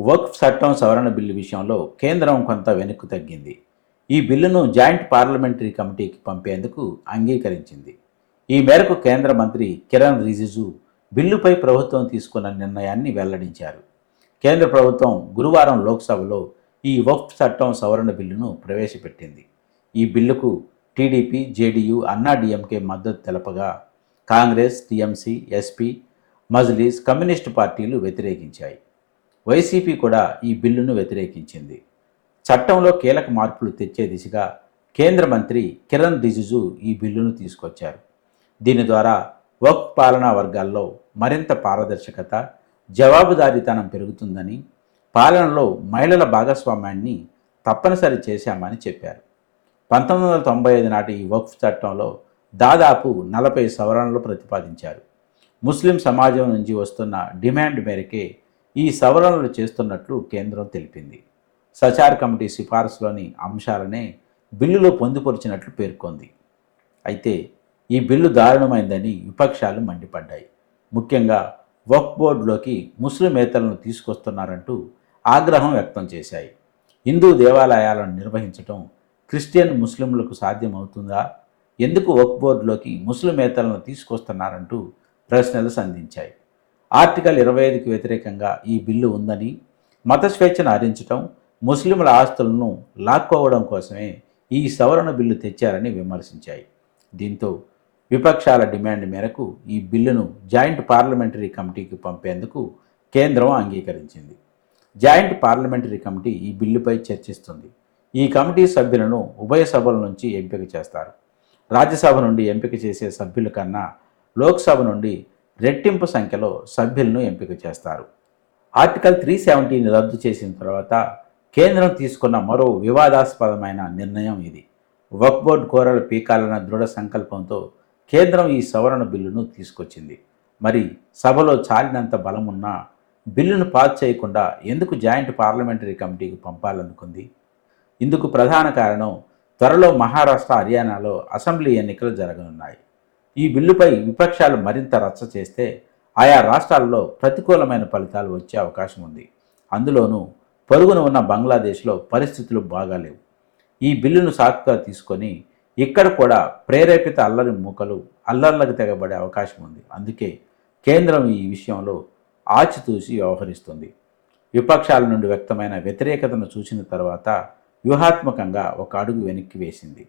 వక్ఫ్ చట్టం సవరణ బిల్లు విషయంలో కేంద్రం కొంత వెనక్కు తగ్గింది. ఈ బిల్లును జాయింట్ పార్లమెంటరీ కమిటీకి పంపేందుకు అంగీకరించింది. ఈ మేరకు కేంద్ర మంత్రి కిరణ్ రిజిజు బిల్లుపై ప్రభుత్వం తీసుకున్న నిర్ణయాన్ని వెల్లడించారు. కేంద్ర ప్రభుత్వం గురువారం లోక్సభలో ఈ వక్ఫ్ చట్టం సవరణ బిల్లును ప్రవేశపెట్టింది. ఈ బిల్లుకు టీడీపీ జేడీయూ అన్నా డిఎంకే మద్దతు తెలపగా Congress TMC SP Majlis communist పార్టీలు వ్యతిరేకించాయి. వైసీపీ కూడా ఈ బిల్లును వ్యతిరేకించింది. చట్టంలో కీలక మార్పులు తెచ్చే దిశగా కేంద్ర మంత్రి కిరణ్ రిజిజు ఈ బిల్లును తీసుకొచ్చారు. దీని ద్వారా వక్ పాలనా వర్గాల్లో మరింత పారదర్శకత జవాబుదారీతనం పెరుగుతుందని పాలనలో మహిళల భాగస్వామ్యాన్ని తప్పనిసరి చేశామని చెప్పారు. పంతొమ్మిది వందల తొంభై ఐదు నాటి ఈ వక్ఫ్ చట్టంలో దాదాపు నలభై సవరణలు ప్రతిపాదించారు. ముస్లిం సమాజం నుంచి వస్తున్న డిమాండ్ మేరకే ఈ సవరణలు చేస్తున్నట్లు కేంద్రం తెలిపింది. సచార్ కమిటీ సిఫారసులోని అంశాలనే బిల్లులో పొందుపరిచినట్లు పేర్కొంది. అయితే ఈ బిల్లు దారుణమైందని విపక్షాలు మండిపడ్డాయి. ముఖ్యంగా వక్ఫ్ బోర్డులోకి ముస్లిమేతలను తీసుకొస్తున్నారంటూ ఆగ్రహం వ్యక్తం చేశాయి. హిందూ దేవాలయాలను నిర్వహించడం క్రిస్టియన్ ముస్లింలకు సాధ్యమవుతుందా? ఎందుకు వక్ఫ్ బోర్డులోకి ముస్లిమేతలను తీసుకొస్తున్నారంటూ ప్రశ్నలు సంధించాయి. ఆర్టికల్ ఇరవై ఐదుకి వ్యతిరేకంగా ఈ బిల్లు ఉందని మత స్వేచ్ఛను హరించటం ముస్లింల ఆస్తులను లాక్కోవడం కోసమే ఈ సవరణ బిల్లు తెచ్చారని విమర్శించాయి. దీంతో విపక్షాల డిమాండ్ మేరకు ఈ బిల్లును జాయింట్ పార్లమెంటరీ కమిటీకి పంపేందుకు కేంద్రం అంగీకరించింది. జాయింట్ పార్లమెంటరీ కమిటీ ఈ బిల్లుపై చర్చిస్తుంది. ఈ కమిటీ సభ్యులను ఉభయ సభల నుంచి ఎంపిక చేస్తారు. రాజ్యసభ నుండి ఎంపిక చేసే సభ్యుల కన్నా లోక్సభ నుండి రెట్టింపు సంఖ్యలో సభ్యులను ఎంపిక చేస్తారు. ఆర్టికల్ త్రీ సెవెంటీని రద్దు చేసిన తర్వాత కేంద్రం తీసుకున్న మరో వివాదాస్పదమైన నిర్ణయం ఇది. వక్ బోర్డు కోరలు పీకాలన్న దృఢ సంకల్పంతో కేంద్రం ఈ సవరణ బిల్లును తీసుకొచ్చింది. మరి సభలో చాలినంత బలమున్నా బిల్లును పాస్ చేయకుండా ఎందుకు జాయింట్ పార్లమెంటరీ కమిటీకి పంపాలనుకుంది? ఇందుకు ప్రధాన కారణం త్వరలో మహారాష్ట్ర హర్యానాలో అసెంబ్లీ ఎన్నికలు జరగనున్నాయి. ఈ బిల్లుపై విపక్షాలు మరింత రచ్చ చేస్తే ఆయా రాష్ట్రాల్లో ప్రతికూలమైన ఫలితాలు వచ్చే అవకాశం ఉంది. అందులోనూ పొరుగున ఉన్న బంగ్లాదేశ్లో పరిస్థితులు బాగాలేవు ఈ బిల్లును సాకుగా తీసుకొని ఇక్కడ కూడా ప్రేరేపిత అల్లరి మూకలు అల్లర్లకు తెగబడే అవకాశం ఉంది. అందుకే కేంద్రం ఈ విషయంలో ఆచితూసి వ్యవహరిస్తుంది. విపక్షాల నుండి వ్యక్తమైన వ్యతిరేకతను చూసిన తర్వాత వ్యూహాత్మకంగా ఒక అడుగు వెనక్కి వేసింది.